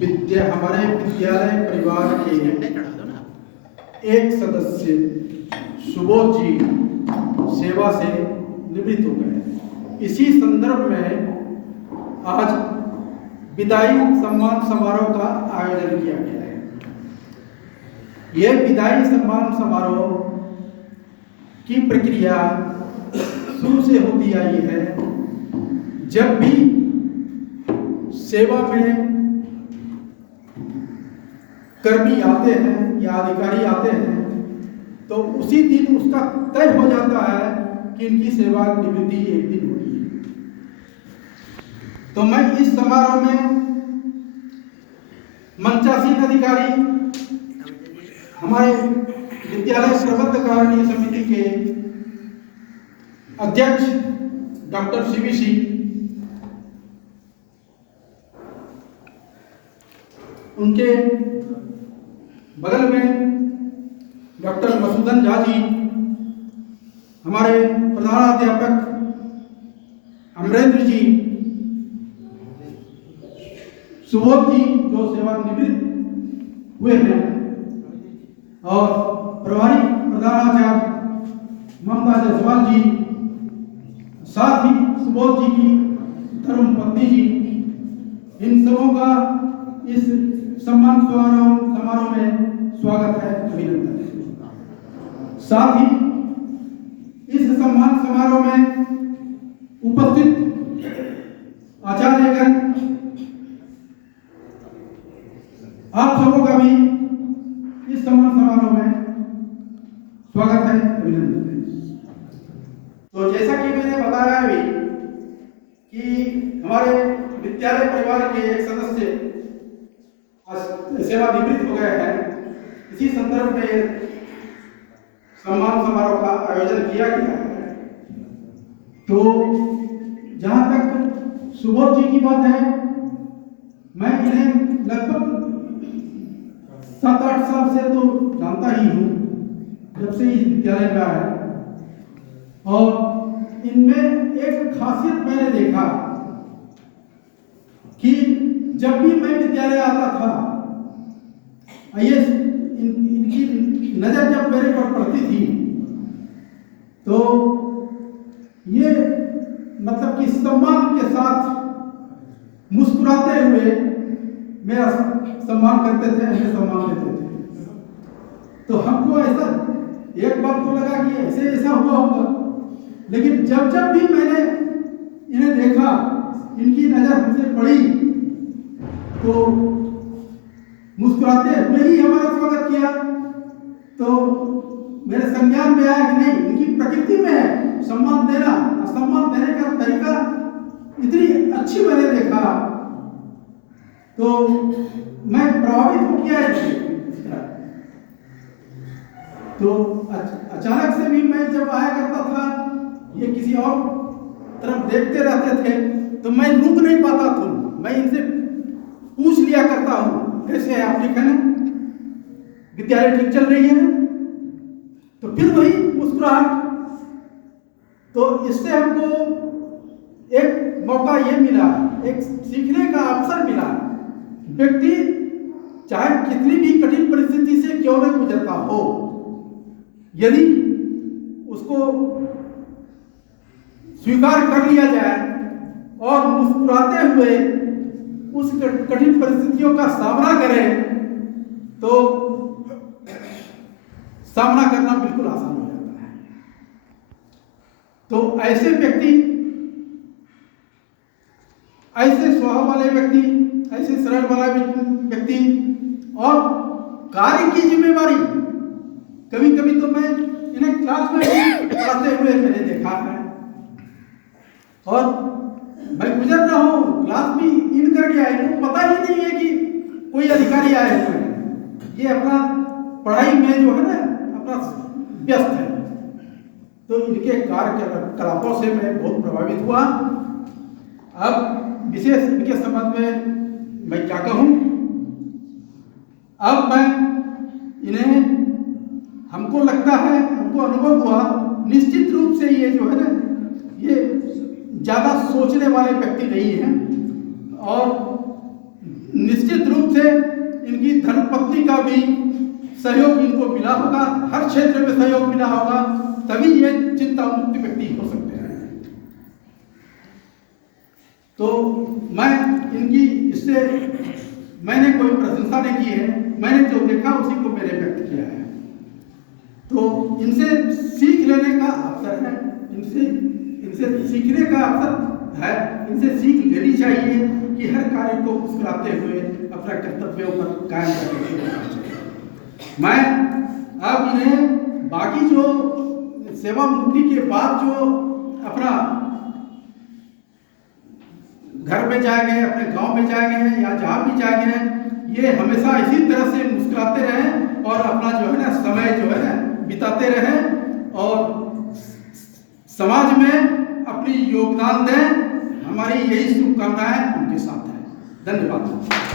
हमारे विद्यालय परिवार के एक सदस्य सुबोध जी सेवा से निवृत्त हो गए। इसी संदर्भ में आज विदाई सम्मान समारोह का आयोजन किया गया है। यह विदाई सम्मान समारोह की प्रक्रिया शुरू से होती आई है। जब भी सेवा में कर्मी आते हैं या अधिकारी आते हैं तो उसी दिन उसका तय हो जाता है कि इनकी सेवा निवृत्ति एक दिन होगी। तो मैं इस समारोह में मंचासीन अधिकारी, हमारे विद्यालय प्रबंध कारिणी समिति के अध्यक्ष डॉक्टर सीवीसी, उनके बगल में डॉक्टर मसूदन झा जी, हमारे प्रधानाध्यापक अमरेंद्र जी, सुबोध जी जो सेवानिवृत्त हुए हैं, और प्रभारी प्रधानाचार्य ममता जायसवाल जी, साथ ही सुबोध जी की धर्म पत्नी जी, इन सबों का इस सम्मान समारोह में स्वागत है, अभिनंदन है। साथ ही इस सम्मान समारोह में उपस्थित आचार्यगण, आप सबों का भी इस सम्मान समारोह में स्वागत है, अभिनंदन है। तो जैसा कि मैंने बताया अभी कि हमारे विद्यालय परिवार के एक सदस्य सेवानिवृत्त हो गए हैं, इसी संदर्भ में सम्मान समारोह का आयोजन किया गया है। तो जहां तक सुबोध जी की बात है, मैं इन्हें लगभग 7-8 साल से तो जानता ही हूँ, जब से इस विद्यालय में आया। और इनमें एक खासियत मैंने देखा कि जब भी मैं विद्यालय आता था, ये इनकी नजर जब मेरे पर पड़ती थी तो ये मतलब कि सम्मान के साथ मुस्कुराते हुए मेरा सम्मान करते थे, हमें सम्मान देते थे। तो हमको ऐसा एक बार तो लगा कि ऐसा हुआ होगा, लेकिन जब जब भी मैंने इन्हें देखा, इनकी नजर हमसे पड़ी, तो मुस्कुराते हुए ही हमारा स्वागत किया। तो मेरे संज्ञान में आया कि नहीं, इनकी प्रकृति में है सम्मान देना, और सम्मान देने का तरीका इतनी अच्छी मैंने देखा तो मैं प्रभावित हो गया। तो अचानक से भी मैं जब आया करता था, ये किसी और तरफ देखते रहते थे तो मैं रुक नहीं पाता था। मैं इनसे पूछ लिया करता हूँ, कैसे है आप, लिखा है, विद्यालय ठीक चल रही है? तो फिर वही मुस्कुराहट। तो इससे हमको एक मौका ये मिला, एक सीखने का अवसर मिला। व्यक्ति चाहे कितनी भी कठिन परिस्थिति से क्यों न गुजरता हो, यदि उसको स्वीकार कर लिया जाए और मुस्कुराते हुए उस कठिन परिस्थितियों का सामना करें तो सामना करना बिल्कुल आसान हो जाता है। तो ऐसे व्यक्ति, ऐसे स्वभाव वाले व्यक्ति, ऐसे सरल वाला व्यक्ति और कार्य की जिम्मेवारी, कभी कभी तो मैं इन्हें क्लास में पढ़ाते हुए मैंने देखा है, और मैं गुजर रहा हूँ, क्लास भी इन कर गया, इनको पता ही नहीं है कि कोई अधिकारी आए हुए हैं। ये अपना पढ़ाई में जो है ना अपना व्यस्त है। तो इनके कार्यकलापों से मैं बहुत प्रभावित हुआ। अब विशेष इनके संबंध में मैं क्या कहूँ, अब मैं इन्हें, हमको लगता है, हमको अनुभव हुआ निश्चित रूप से ये जो है ना, ये ज़्यादा सोचने वाले व्यक्ति नहीं हैं और निश्चित रूप से इनकी धर्मपत्नी का भी सहयोग इनको मिला होगा, हर क्षेत्र में सहयोग मिला होगा, तभी ये चिंता मुक्त व्यक्ति हो सकते हैं। तो मैं इनकी इससे मैंने कोई प्रशंसा नहीं की है, मैंने जो देखा उसी को मैंने व्यक्त किया है। तो इनसे सीख लेने का अवसर है, इनसे सीखने का अवसर है, इनसे सीख लेनी चाहिए कि हर कार्य को मुस्कुराते हुए अपना कर्तव्यों पर कायम रखना। मैं अब इन्हें बाकी जो सेवा मुक्ति के बाद जो अपना घर में जाएंगे, अपने गांव में जाएंगे या जहाँ भी जाएंगे, ये हमेशा इसी तरह से मुस्कुराते रहें और अपना जो है ना समय जो है ना बिताते रहें और समाज में अपनी योगदान दें। हमारी यही शुभकामनाएं उनके साथ है। धन्यवाद।